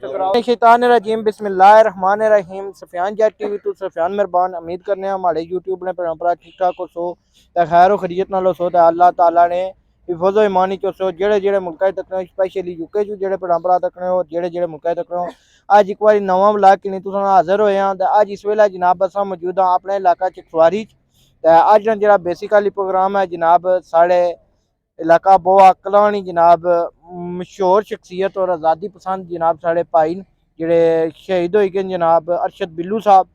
शैतानिर्रजीम बिस्मिल्लाहिर्रहमानिर्रहीम। Safiyan jet TV तो सफियान मेहरबान उम्मीद करने हमारे यूट्यूब ने परंपरा ठीक ठाक हो सो खैर खरीत नाल सो अल्लाह ताला ने हिफाजो ईमानी चो सो जेड़े मुल्क तकने स्पैशली यूके चो जेड़े परंपरा तकने हो जेड़े मुल्क तकने अज एक बार नवा ब्लाग कि तुस हाजिर होए हैं। अज इस वेले जनाब अस मौजूद हाँ अपने इलाका चकसवारी अज ना जो बेसिकली प्रोग्राम है जनाब साढ़े इलाका बहुत अकलानी जनाब मशहूर शख्सियत और आज़ादी पसंद जनाब साढ़े भाई जेड़े शहीद हो गए जनाब अरशद बिल्लू साहब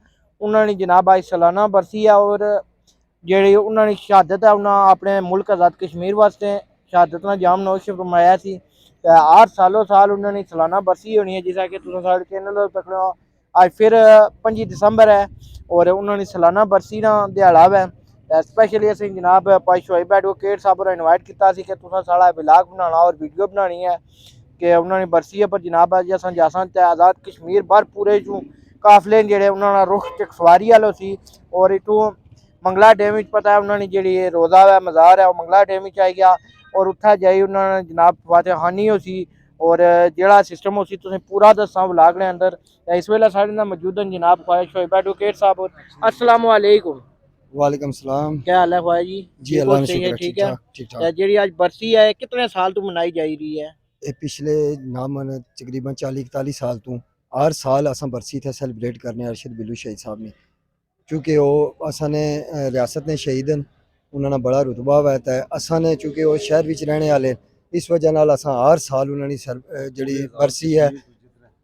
उन्होंने जनाब अज सालाना बरसी है और जी उन्होंने शहादत है उन्होंने अपने मुल्क आज़ाद कश्मीर वास्ते शहादत ना जाम नौश फरमाया सी हर सालों साल उन्होंने सालाना बरसी होनी है जिसा कि तुम साढ़े चैनल तक अज फिर 25 दिसंबर है और उन्होंने सालाना बरसी ना दिहाड़ा है स्पैशली असें जनाब भाई शोएब एडवोकेट साहब होरें इनवाइट किया कि तुसें साढ़ा ब्लाग बनाना और वीडियो बनानी है कि उन्होंने बरसी पर जनाब अज अस जासन ते आज़ाद कश्मीर भर पूरे चूँ काफले जेड़े उन्होंने रुख चकसवारी वालों सी और इतों मंगला डैम पता है उन्होंने जी रोज़ा है मज़ार है मंगला डैम आई गया और उत्थे जाई उन्होंने जनाब फातह खानी हो सी और जोड़ा सिस्टम हो सी तुसें पूरा दसा ब्लाग ने अंदर इस वेले साढ़े नाल मौजूद हैं जनाब ख्वाजा शोएब एडवोकेट साहब। अस्सलाम वालेकुम। वालेकुम सलाम। क्या हाल है ख्वाजा जी? जी अल्लाह का शुक्र है ठीक है। ठीक ठाक। जी आज बरसी है कितने साल तो मनाई जा रही है? ये पिछले नामन तकरीबन 40-41 साल तो हर साल असा बरसी थे सैलीब्रेट करने अरशद बिल्लू शहीद साहब ने क्योंकि वो असा ने रियासत ने शहीद न उन्होंने बड़ा रुतबा है तो असा ने चूँकि वो शहर में रहने वाले इस वजह नाल असा हर साल उन्होंने जी बरसी है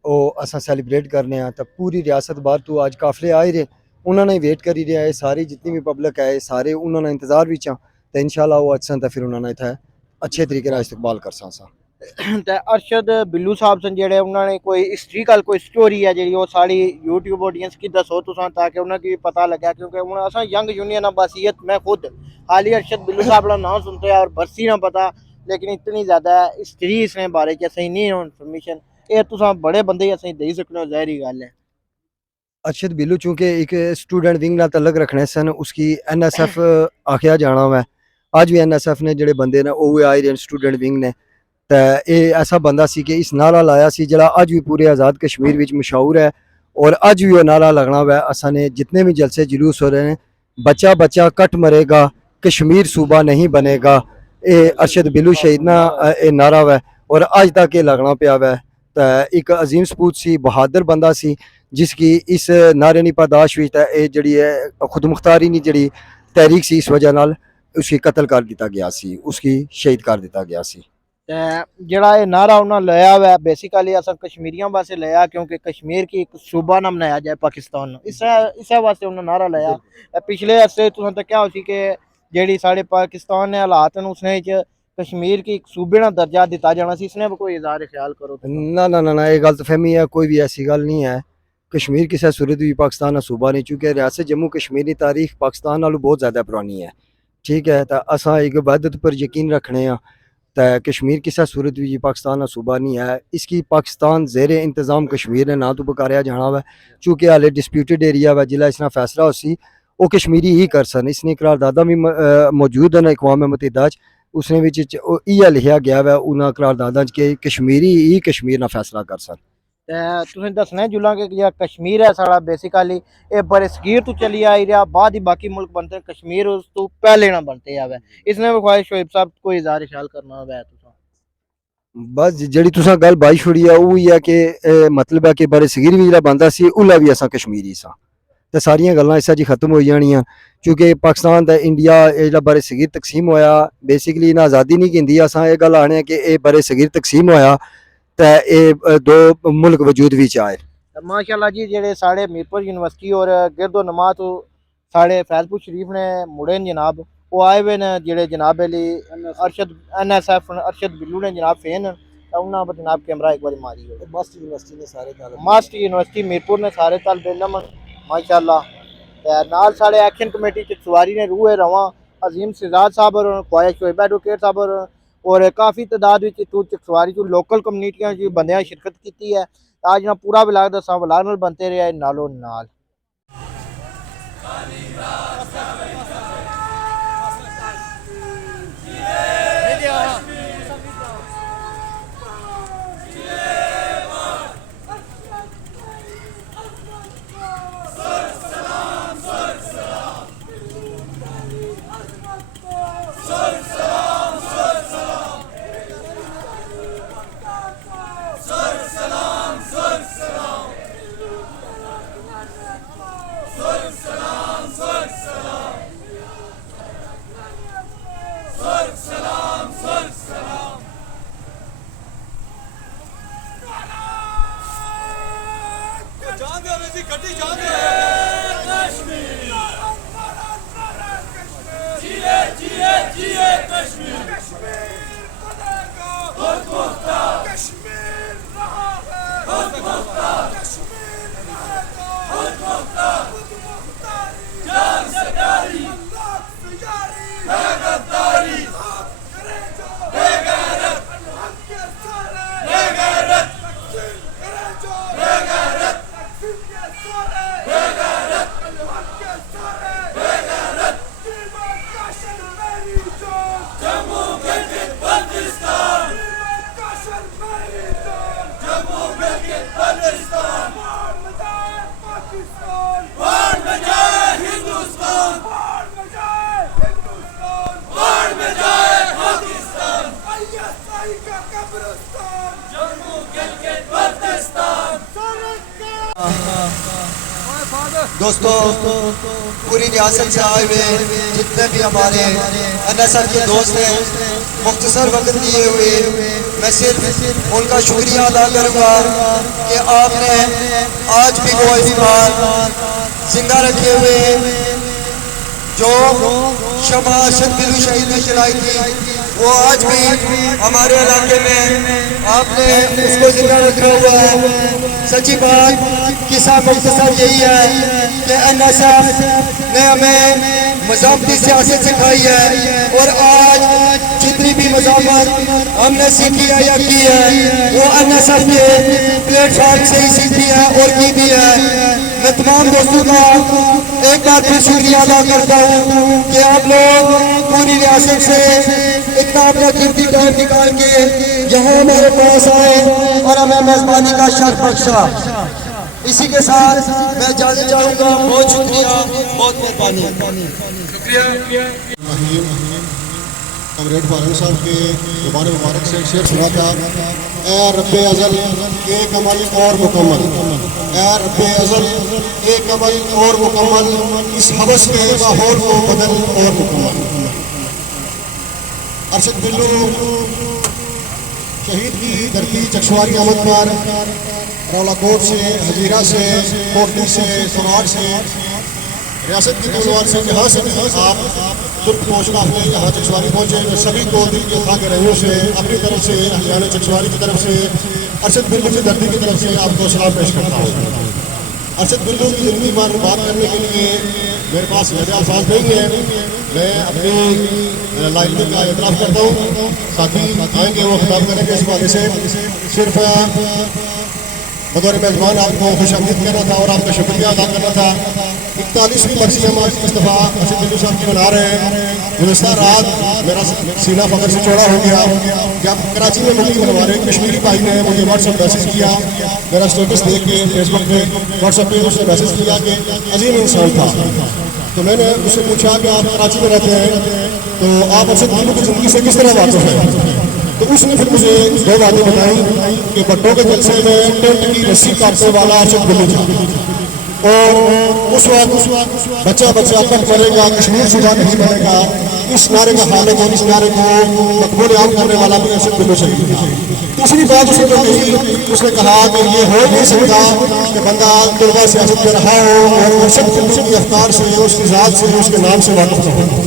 वो असा सैलीब्रेट करने तो पूरी रियासत बाहर तो अज काफले आए रहे उन्होंने वेट करी रहे है सारी जितनी भी पब्लिक है सारे उन्होंने इंतजार भी तो इंशाल्लाह वो अच्छा तो फिर उन्होंने इतना अच्छे तरीके इस्तेमाल कर सा। अरशद बिल्लू साहब सन जेड़े उन्होंने कोई हिस्ट्रिकल कोई स्टोरी है जी वो साड़ी यूट्यूब ऑडियंस की दसो तुसा ताकि उन्हें भी पता लगे क्योंकि हूँ अस यंग यूनियन बसीयत मैं खुद हाल ही अरशद बिल्लू साहब का नाम सुनते हैं और बरसी ना पता लेकिन इतनी ज़्यादा हिस्ट्री इसने बारे च असें नहीं इन्फॉर्मेशन ये तुस बड़े बंदे असें दे सकते हो ज़ाहिरी गल है। अरशद बिल्लू चूँकि एक स्टूडेंट विंग नाल तलक रखने सन उसकी NSF आखिया जाना वै अज भी NSF ने जोड़े बंदे ने वो आए रहे स्टूडेंट विंग ने तो ये ऐसा बंदा सी कि इस नारा लाया सी जरा अज भी पूरे आज़ाद कश्मीर में मशहूर है और अज भी वो नारा लगना वै असा ने जितने भी जलसे जुलूस हो रहे हैं बच्चा बच्चा कट मरेगा कश्मीर सूबा नहीं बनेगा ये अरशद बिल्लू शहीद ना ये नारा वै और अज तक ये लगना पाया वै तो एक अजीम सपूत सी बहादुर बंदा सी जिसकी इस नारे की पादाश जी है खुद मुख्तारी की जी तहरीक सी इस वजह नाल उसकी कत्ल कर दिता गया सी उसकी शहीद कर दिता गया सी। जड़ा ये नारा उन्होंने लिया हुआ बेसिकली अस कश्मीरियों वास्ते लिया क्योंकि कश्मीर की एक सूबा ना बनाया जाए पाकिस्तान इस वास्ते उन्होंने नारा लिया पिछले अर्से तुसें तक्या हो सी कि जेड़ी साढ़े पाकिस्तान ने हालात न उसने कश्मीर की एक सूबे ना दर्जा दिता जाना सी इसने कोई इज़हार ख्याल करो ना ना ना ना ये गलतफहमी है कोई भी ऐसी गल नहीं है कश्मीर किसी सूरत भी पाकिस्तान का सूबा नहीं चूँकि रियासत जम्मू कश्मीर की तारीख पाकिस्तान नालों बहुत ज़्यादा पुरानी है ठीक है तो असा एक वहदत पर यकीन रखने तो कश्मीर किसी सूरत भी पाकिस्तान का सूबा नहीं है इसकी पाकिस्तान जेर इंतज़ाम कश्मीर ने ना तो पकारिया जाना वै चूँकि हाले डिस्प्यूटेड एरिया वै जिला इसना फैसला हो सी वो कश्मीरी ही कर सन इसने करारदादा भी मौजूद हैं अकवाम मुत्तहिदा उसने इयै लिखा गया वै उन्होंने करारदादा कि कश्मीरी ही कश्मीर ना फैसला कर सन। तुसें दसना जुला कि कश्मीर है साढ़ा बेसिकली ये बड़े सगीर तो चली आई रहा बाद ही बाकी मुल्क बनते हैं कश्मीर उस तो पहले ना बनते आवे इसने ख्वाहिश शोएब साहब कोई इज़हार ख्याल करना होवे बस जी तुसा गल बाई छोड़ी है वो है कि मतलब है कि बड़े सगीर भी जो बनता सी उल्ला भी असा कश्मीरी सा तो सारिया गल्लां इस जी खत्म हो जानियां क्योंकि पाकिस्तान का इंडिया जो बड़े सगीर तकसीम होया बेसिकली इन्हें आज़ादी नहीं गिनती असा ये गल आने कि ये बड़े सगीर तकसीम होया तो ये दो मुल्क वजूद भी आए माशाल्लाह जी जेडे साढ़े मीरपुर यूनिवर्सिटी और गिरदो नमा तो साढ़े फैजपुर शरीफ ने मुड़े न जनाब वो आए हुए न जेडे जनाब अली अरशद NSF अरशद बिल्लू ने जनाब फेन उन्होंने पर जनाब कैमरा एक बार मारी मस्ट यूनिवर्सिटी ने सारे मस्ट यूनिवर्सिटी मीरपुर ने सारे तलब इलम माशाल्लाह नाल साढ़े एक्शन कमेटी चकसवारी ने रूह रवा अजीम सिजाद साहब और ख्वाजा शोएब एडवोकेट साहब और काफ़ी तादाद चकसवारी लोकल कम्यूनिटियां बंद शिरकत की है आज ना पूरा ब्लाग दसा ब्लाग नाल बनते रहे नालों नाल। دوستوں پوری ریاست سے آئے ہوئے جتنے بھی ہمارے NSF کے دوست ہیں مختصر وقت دیے ہوئے میں صرف ان کا شکریہ ادا کروں گا کہ آپ نے آج بھی وہ اعتبار زندہ رکھے ہوئے جو شمع ارشد بلو شہید نے جلائی تھی وہ آج بھی ہمارے علاقے میں آپ نے اس کو زندہ رکھا ہوا ہے۔ سچی بات قصہ مختصر یہی ہے کہ NSF نے ہمیں مذہبی سیاست سکھائی ہے اور آج جتنی بھی مذہبت ہم نے سیکھی ہے یا کی ہے وہ NSF کے پلیٹ فارم سے ہی سیکھی ہے اور کی بھی ہے۔ میں تمام دوستوں کا ایک بار پھر شکریہ ادا کرتا ہوں کہ آپ لوگ پوری ریاست سے اتنا اپنا قیمتی ٹائم نکال کے یہاں ہمارے پاس آئے اور ہمیں میزبانی کا شرف بخشا۔ اسی کے ساتھ میں اجازت چاہوں گا، بہت شکریہ، بہت مہربانی۔ کمریڈ فارغ صاحب کے زبان مبارک سے شعر سنا تھا، اے رب ازل ایک عمل اور مکمل، اے رب ازل ایک عمل اور مکمل، اس حوث کے ماحول کو بدل اور مکمل۔ ارشد بلو شہید کی دھرتی چکشواری آمد پر رولا کوٹ سے، ہزیرہ سے، کوٹلی سے، سنار سے، ریاست کی تلوار سے جہاں سے آپ ترک پوش قافلے یہاں چکشواری پہنچے، میں سبھی کو دل کے خاک رہیوں سے اپنی طرف سے اہلیان چکشواری کی طرف سے ارشد بلو کی دھرتی کی طرف سے آپ کو سلام پیش کرتا ہوں۔ ارشد بلو کی زندگی بار بات کرنے کے لیے میرے پاس زیادہ الفاظ نہیں ہیں، میں اپنی لائبریری کا اعتراف کرتا ہوں، ساتھی آئیں گے وہ خطاب کریں گے، اس حوالے سے صرف بطور میزبان آپ کو خوش آمدید کرنا تھا اور آپ کا شکریہ ادا کرنا تھا۔ 41ویں برسی ہم آج اس دفعہ ارشد بلو صاحب کی منا رہے ہیں۔ گزشتہ رات میرا سینہ فخر سے چوڑا ہو گیا جب کراچی میں مقیم ہمارے کشمیری بھائی نے مجھے واٹس ایپ میسج کیا، میرا اسٹیٹس دیکھ کے فیس بک پہ واٹس ایپ پہ اس نے میسج کیا کہ عظیم انسان تھا۔ تو میں نے اس سے پوچھا کہ آپ کراچی میں رہتے ہیں تو آپ ارشد بلو کی زندگی سے کس طرح واقف ہیں؟ تو اس نے پھر مجھے دو باتیں بتائیں کہ بٹوں کے جلسے میں ٹینٹ کی رسی کاٹنے والا ارشد بلو تھا اور اس وقت بچہ تک مرے گا، کشمیر صوبہ نہیں بنے گا، اس نعرے کا خالق اور اس نعرے کو مقبول عام کرنے والا بھی ارشد بلو شہید تھا۔ دوسری بات اس نے جو کہی، اس نے کہا کہ یہ ہو نہیں سکتا کہ بندہ طلبہ سیاست میں رہا ہو اور ارشد بلو کی افکار سے، اس کی ذات سے، اس کے نام سے واقف نہ ہو۔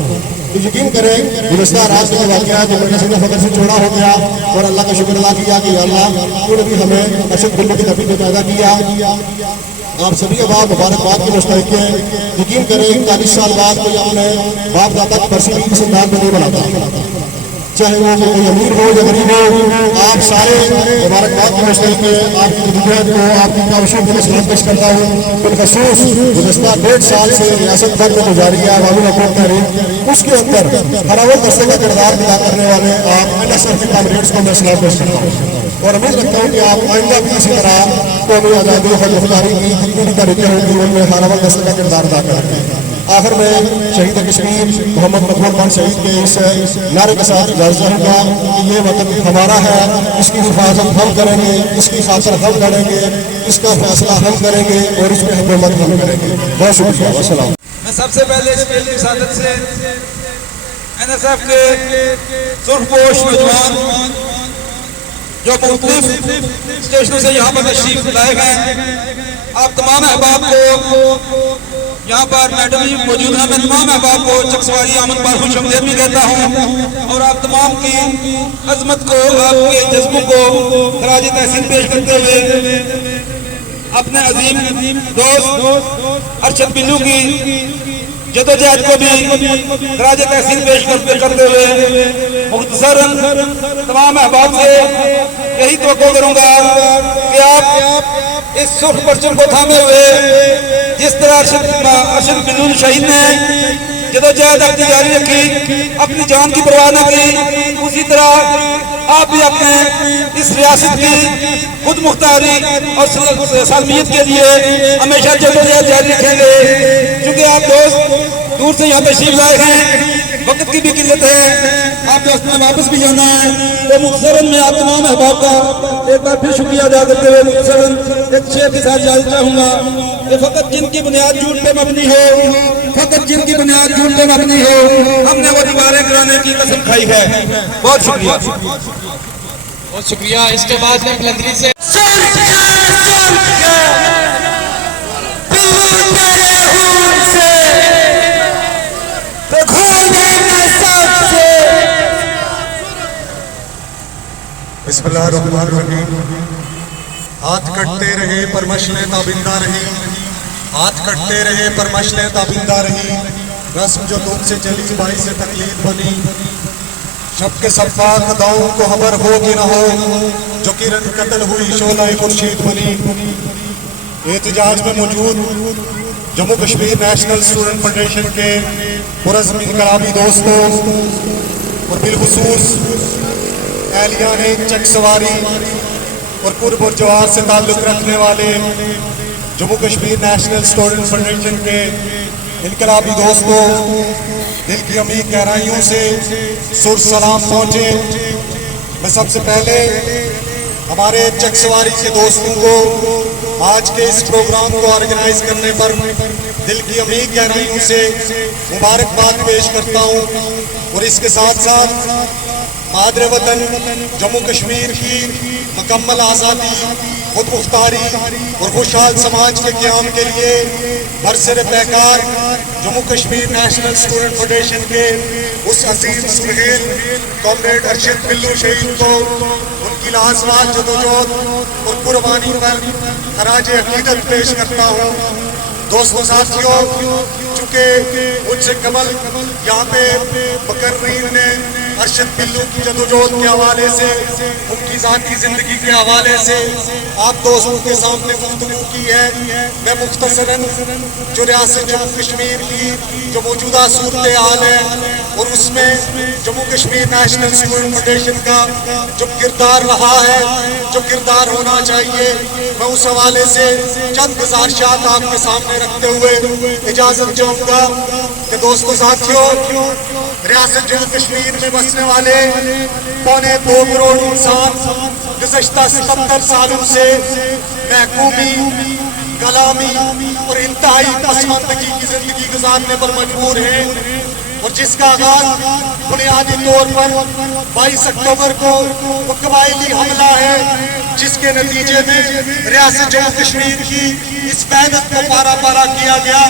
تو یقین کریں گزشتہ رات میں واقعہ ہے کہ میرا سینہ فخر سے چوڑا ہو گیا اور اللہ کا شکر ادا کیا کہ اللہ تو نے بھی ہمیں ارشد بلو کی دھرتی پہ پیدا کیا۔ آپ سبھی اب مبارکباد کے مستحق ہیں۔ یقین کریں 41 سال بعد کوئی اپنے باپ دادا کی برسی اس انداز میں نہیں بناتا، چاہے وہ کوئی امیر ہو یا غریب ہو، آپ سارے مبارکباد کے مستحق ہیں۔ آپ کی جدوجہد کو، آپ کی کاوشوں کو میں سلام پیش کرتا ہوں۔ بالخصوص گزشتہ 1.5 سال سے ریاست بھر میں گزاری ہے عوامی حقوق تحریک، اس کے اندر ہراول دستے کا کردار ادا کرنے والے آپ NSF کے کامریڈس کو میں سلام پیش کرتا ہوں اور امید رکھتا ہوں کہ آپ آئندہ بھی اسی طرح قومی آزادی و خود مختاری کی جتنی بھی تحریکیں ہوگی ان میں ہراول دستے کا کردار ادا کرتے ہیں۔ آخر میں شہید کشمیر محمد مقبول خان شہید کے اس نعرے کے ساتھ اجازت چاہوں گا کہ یہ وطن ہمارا ہے، اس کی حفاظت ہم کریں گے، اس کی خاطر ہم لڑیں گے، اس کا فیصلہ ہم کریں گے اور اس پہ حکومت ہم کریں گے۔ بہت شکریہ، السلام۔ میں سب سے پہلے اس میل کی سعادت سے NSF کے سرخ پوش نوجوان जो मुख्तलिफ स्टेशनों से यहाँ पर तशरीफ लाए गए, आप तमाम अहबाब को यहाँ पर मैडम भी मौजूद हैं, मैं तमाम अहबाब को चकसवारी आमद पर खुश आमदीद भी कहता हूँ और आप तमाम की अजमत को, आपके जज्बों को खराज तहसीन पेश करते हुए अपने अजीम दोस्त अरशद बिल्लू की जदोजहद को भी खराज तहसीन पेश करते हुए मुख्तसर तमाम अहबाब से यही तवक्को करूँगा कि आप इस सुर्ख परचम को थामे हुए जिस तरह अरशद बिल्लू शहीद ने जदोजहद अपनी जारी रखी, अपनी जान की परवाह न की, उसी तरह आप भी अपने इस रियासत की खुद मुख्तारी और सालमियत के लिए हमेशा जदोजहद जारी रखेंगे। क्योंकि आप दोस्त दूर से यहाँ तशरीफ लाए हैं, वक्त की भी किल्लत है, आप दोस्त में वापस भी जाना है, तो मुख्तसरन में आप तमाम अहबाब का एक बार फिर शुक्रिया अदा करते हुए मुख्तसरन एक शेर के साथ इजाज़त चाहूँगा कि फ़कत जिनकी बुनियाद झूठ पे मबनी हो, फ़कत जिनकी बुनियाद झूठ पे मबनी हो, हमने वो दीवारें गिराने की कसम खाई है। बहुत शुक्रिया। बहुत शुक्रिया। इसके बाद में बुलंदरी से बिस्मिल्लाहिर्रहमानिर्रहीम। हाथ कटते रहे पर मशलें ताबिंदा रही, हाथ कटते रहे पर मशलें ताबिंदा रही, रस्म जो तुम से चली बाई से तकलीफ बनी, शब के सफ़ा कदाओं को खबर हो कि न हो, जो किरण कत्ल हुई शोला खुर्शीद बनी। एहतजाज में मौजूद Jammu Kashmir national student federation के पुरज़्म इनकलाबी दोस्तों और बिलखुसूस एहलियाने चक सवारी और कुर्ब और जवार से ताल्लुक़ रखने वाले Jammu Kashmir national student federation के इनकलाबी दोस्तों, दिल की अमीर गहराइयों से सुर सलाम पहुँचे। मैं सबसे पहले हमारे चक सवारी के दोस्तों को आज के इस प्रोग्राम को ऑर्गेनाइज करने पर दिल की अमीर गहराइयों से मुबारकबाद पेश करता हूँ और इसके साथ साथ मादरे वतन जम्मू कश्मीर की मुकम्मल आज़ादी, खुद मुख्तारी और खुशहाल समाज के क़याम के लिए बरसर पैकार Jammu Kashmir national student federation के उस अजीम सुहेल कॉमरेड अरशद बिल्लू शहीद को उनकी लाजवाब जदोजहद और कुर्बानी पर खराज अकीदत पेश करता हूँ। दोस्तों साथियों, चूँकि मुझसे कमल यहाँ पे मुकर्रीन ने अरशद बिल्लू की जदोजहद के हवाले से, उनकी ज़ाती ज़िंदगी के हवाले से आप दोस्तों के सामने गुफ्तगू की है, मैं मुख्तसरन जो रियासत जम्मू कश्मीर की जो मौजूदा सूरत हाल है और उसमें Jammu Kashmir national student federation का जो किरदार रहा है, जो किरदार होना चाहिए, मैं उस हवाले से चंद गुज़ारिशात आपके सामने रखते हुए इजाज़त चाहूँगा कि दोस्तों साथियों, रियासत जम्मू कश्मीर में बसने वाले 2.25 करोड़ इंसान गुज़श्ता 77 सालों से महकूमी, कलामी और इंतहाई पसमानदगी की जिंदगी गुजारने पर मजबूर हैं और जिसका आगाज बुनियादी तौर पर 22 अक्टूबर को वो कबायली हमला है, जिसके नतीजे में रियासत जम्मू कश्मीर की इस वहदत को पारा पारा किया गया।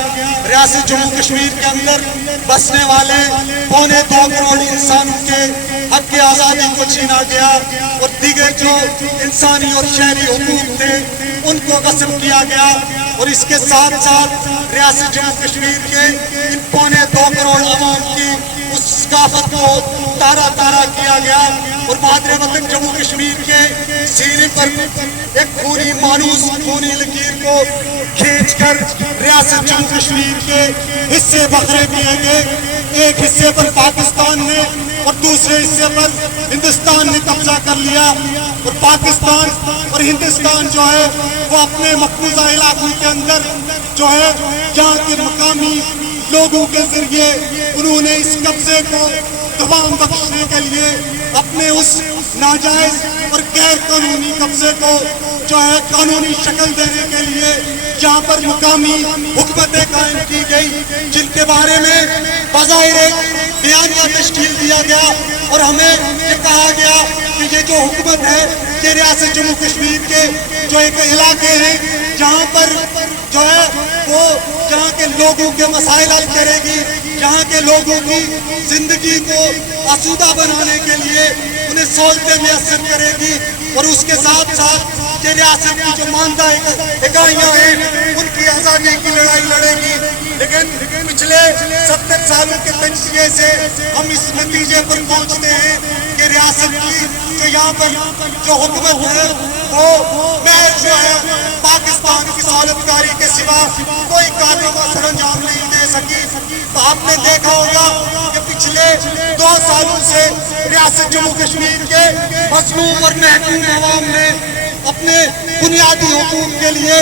रियासत जम्मू कश्मीर के अंदर बसने वाले 2.25 करोड़ इंसानों के हक की आज़ादी को छीना गया और दीगर जो इंसानी और शहरी हुकूक थे उनको गस्ब किया गया और इसके साथ साथ रियासत जम्मू कश्मीर के इन 2.25 करोड़ अवाम की उस सकाफत को तारा तारा किया गया और मादरे वतन जम्मू कश्मीर के सीने पर एक पूरी मानूस खूनी लकीर को खींचकर रियासत जम्मू कश्मीर के हिस्से बखरे किए गए। एक हिस्से पर पाकिस्तान ने और दूसरे हिस्से पर हिंदुस्तान ने कब्जा कर लिया और पाकिस्तान और हिंदुस्तान जो है वो अपने मकबूजा इलाकों के अंदर जो है यहाँ के मकामी लोगों के जरिए उन्होंने इस कब्जे को तमाम बख्शने के लिए अपने उस नाजायज और गैर कानूनी कब्जे को जो है कानूनी शक्ल देने के लिए यहाँ पर मुकामी हुकूमतें कायम की गई, जिनके बारे में बज़ाहिर एक बयानिया तश्कील दिया गया और हमें ये कहा गया कि ये जो हुकूमत है کہ ریاست جموں کشمیر کے جو ایک علاقے ہیں جہاں پر جو ہے وہ جہاں کے لوگوں کے مسائل حل کرے گی، جہاں کے لوگوں کی زندگی کو آسودہ بنانے کے لیے انہیں سہولتیں میسر کرے گی، اور اس کے ساتھ ساتھ یہ ریاست کی جو ماندہ اکائیاں ہیں ان کی آزادی کی لڑائی لڑے گی۔ لیکن پچھلے 70 سالوں کے تجزیے سے ہم اس نتیجے پر پہنچتے ہیں کہ ریاست کی جو یہاں پر جو حکومت ہے وہ محض جو ہے پاکستان کی سہولتکاری کے سوا کوئی کارنامہ سر انجام نہیں دے سکی۔ تو آپ نے دیکھا ہوگا کہ پچھلے 2 سالوں سے ریاست جموں کشمیر کے مظلوم اور محکوم عوام نے اپنے بنیادی حقوق کے لیے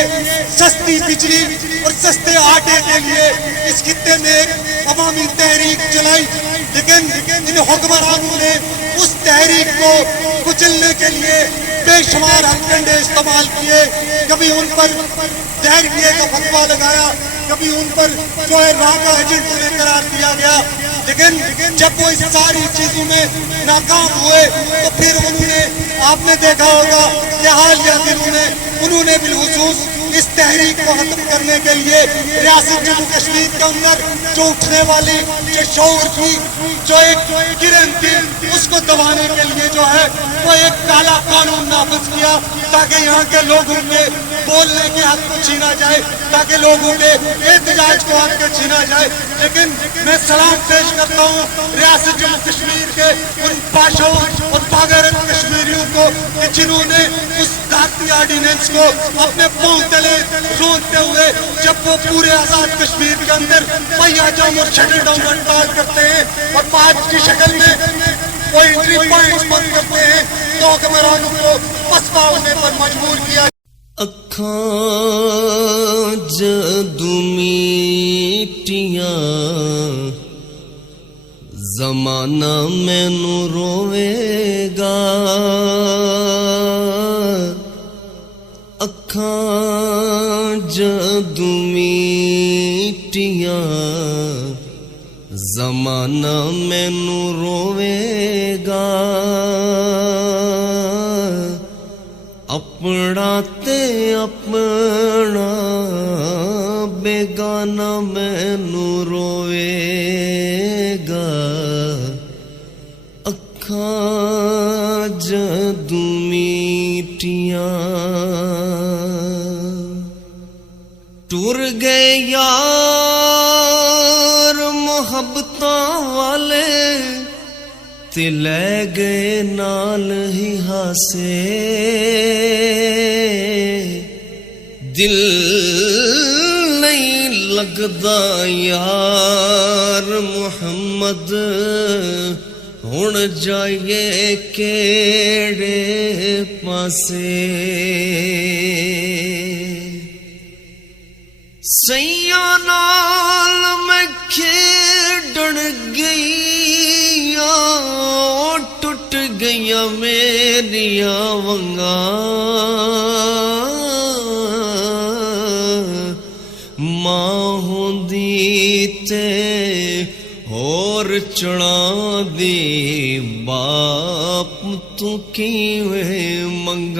سستی بجلی اور سستے آٹے کے لیے اس خطے میں ایک عوامی تحریک چلائی، لیکن ان حکمرانوں نے اس تحریک کو کچلنے کے لیے بے شمار ہتھ کنڈے استعمال کیے، کبھی ان پر دہریے کا فتویٰ لگایا، کبھی ان پر جو ہے راہ کا ایجنٹ انہیں قرار دیا گیا، لیکن جب وہ اس ساری چیزوں میں ناکام ہوئے تو پھر انہوں نے آپ نے دیکھا ہوگا کہ حالیہ دنوں میں انہوں نے بالخصوص اس تحریک کو ختم کرنے کے لیے ریاست جموں کشمیر کے اندر جو اٹھنے والی جو شعور کی جو ایک کرن تھی اس کو دبانے کے لیے جو ہے وہ ایک کالا قانون نافذ کیا تاکہ یہاں کے لوگوں کے بولنے کے حق کو چھینا جائے، تاکہ لوگوں کے احتجاج کو حق کو چھینا جائے۔ لیکن میں سلام پیش کرتا ہوں ریاست جموں کشمیر کے ان پاشاؤں اور باغیرت کشمیریوں کو کہ جنہوں نے اس دھاتی آرڈیننس کو اپنے پاؤں تلے روندتے ہوئے جب وہ پورے آزاد کشمیر کے اندر پہیا جام اور شٹر ڈاؤن ہڑتال کرتے ہیں اور پانچ کی شکل میں وہ انٹری پوائنٹس بند کرتے ہیں تو حکمرانوں کو پسپا ہونے پر مجبور کیا۔ اکھاں جدوں میٹیاں زمانہ مینوں روے گا، اکھاں جدوں میٹیاں زمانہ مینوں روے گا، اپنا تے اپنا بیگانہ مینوں روے گا، اکھاں جدوں میٹیاں ٹر گئے یار محبتاں والے تے لے گئے نال ہی ہاسے، دل نہیں لگدا یار محمد ہن جائیے کیڑے پاسے، سیاں نال میں کھیڈن گئی ٹوٹ گئیاں میریاں ونگاں، ماں ہوندی تے ہور چڑھا دی باپ تو کیویں منگا۔